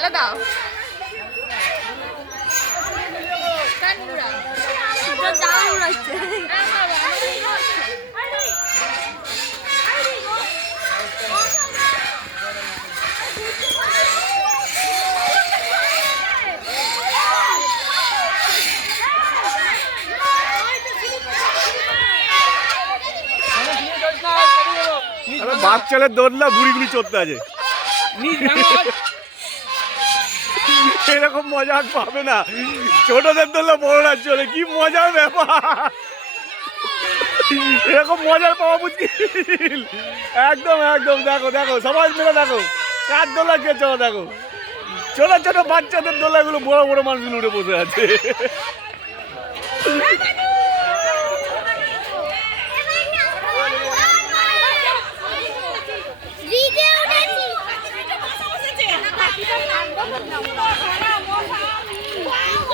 ফেলে দাও। বাচ্চাদের দৌড়লা বুড়িগুলি চড়তে আছে, এরকম মজা আর পাবে না। ছোটদের দৌড়লা বড়রা চলে, কি মজার ব্যাপার, এরকম মজার পাওয়া মুশকিল। একদম একদম, দেখো দেখো সবাই মিলে দেখো কার দোলা কে চলো, দেখো ছোট ছোট বাচ্চাদের দোলাগুলো বড় বড় মানুষগুলো উঠে বসে আছে। Wow.